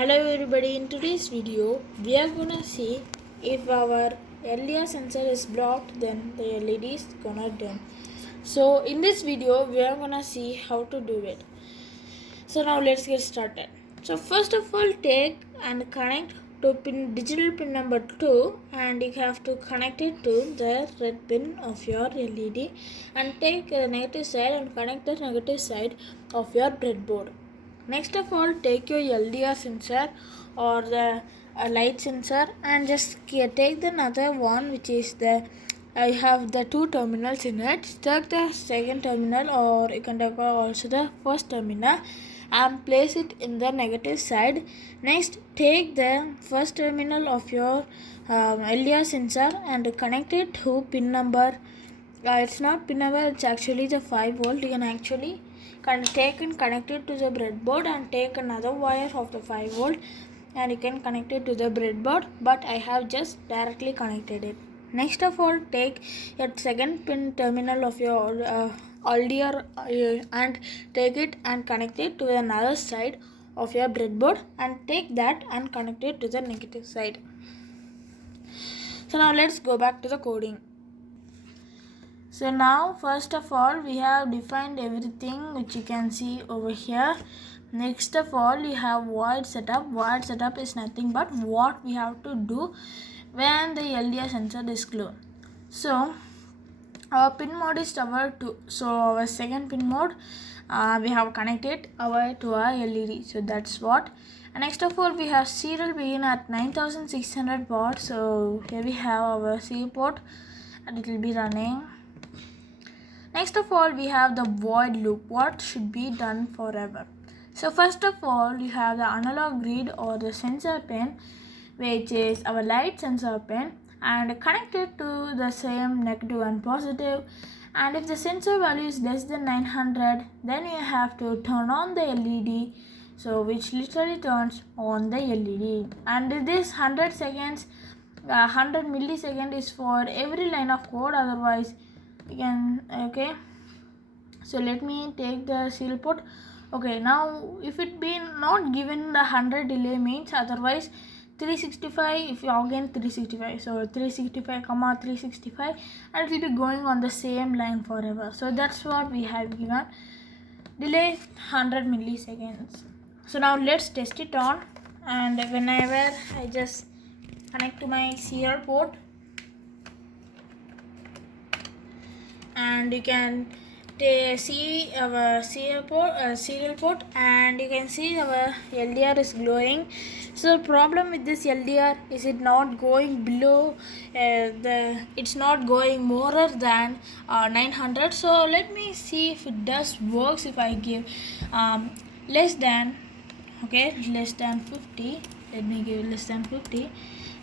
Hello everybody, in today's video we are gonna see if our LDR sensor is blocked, then the LED is gonna dim. So in this video we are gonna see how to do it. So now let's get started. So first of all, take and connect to digital pin number 2, and you have to connect it to the red pin of your LED, and take the negative side and connect the negative side of your breadboard. Next of all, take your LDR sensor or the light sensor and just take the another one, which is the I have the two terminals in it. Take the second terminal, or you can take also the first terminal, and place it in the negative side. Next, take the first terminal of your LDR sensor and connect it to pin number. It's not pin number, it's actually the 5 volt. You can actually take and connect it to the breadboard, and take another wire of the 5 volt and you can connect it to the breadboard, but I have just directly connected it. Next of all, take your second pin terminal of your LDR and take it and connect it to another side of your breadboard, and take that and connect it to the negative side. So now let's go back to the coding. So now first of all, we have defined everything which you can see over here. Next of all, you have void setup. Void setup is nothing but what we have to do when the LDR sensor is closed. So our pin mode is our 2. So our second pin mode, we have connected to our LED. So that's what. And next of all, we have serial begin at 9600 baud. So here we have our C port and it will be running. Next of all, we have the void loop. What should be done forever? So first of all, you have the analog grid or the sensor pin, which is our light sensor pin, and connect it to the same negative and positive. And if the sensor value is less than 900, then you have to turn on the LED, so which literally turns on the LED. And this 100 seconds, 100 millisecond is for every line of code, otherwise you can okay. So let me take the serial port. Okay, now if it be not given the 100 delay means, otherwise 365, if you again 365, so 365 comma 365, and it will be going on the same line forever. So that's what we have given, delay 100 milliseconds. So now let's test it on, and whenever I just connect to my serial port, and you can see our serial port, and you can see our LDR is glowing. So problem with this LDR is it not going below it's not going more than 900. So let me see if it does works. If I give less than 50, let me give less than 50,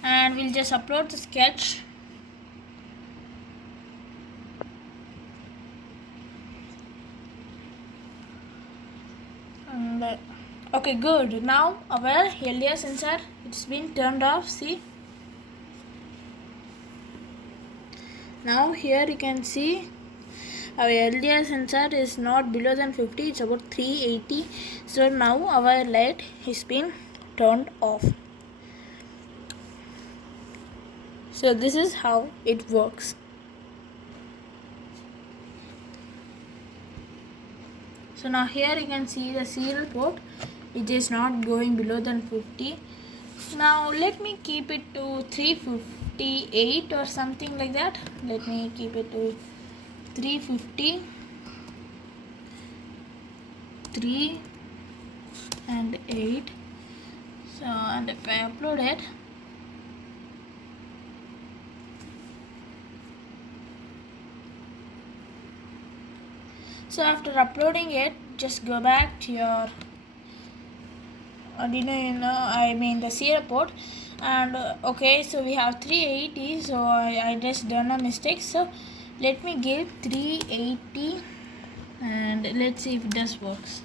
and we'll just upload the sketch. Okay, good. Now our LDR sensor, it's been turned off. See, now here you can see our LDR sensor is not below than 50, it's about 380. So now our light is been turned off. So this is how it works. So now here you can see the serial port, it is not going below than 50. Now let me keep it to 358 or something like that. Let me keep it to 350, 3 and 8. So, and if I upload it, so after uploading it, just go back to your the serial port, and okay, so we have 380. So I just done a mistake. So let me give 380, and let's see if it does works,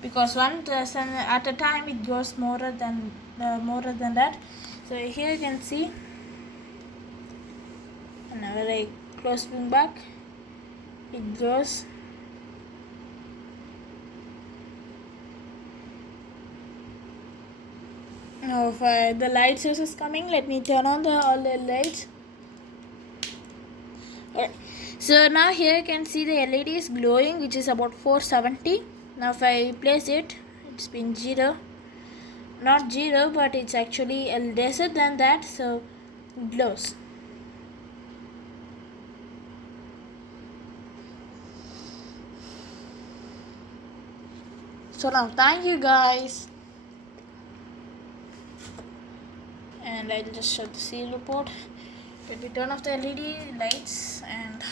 because one at a time it goes more than that. So here you can see, whenever I close pin back, it goes. Now if the light source is coming, let me turn on all the lights. Alright. So now here you can see the LED is glowing, which is about 470. Now if I place it, it's been 0. Not 0, but it's actually lesser than that, so it glows. So now thank you guys. And I'll just show the serial report. Let me turn off the LED lights and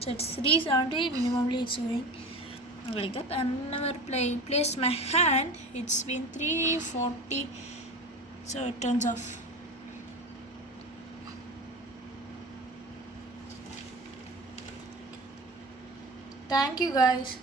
so it's 370. Minimally it's going like that. And whenever placed my hand, it's been 340. So it turns off. Thank you guys.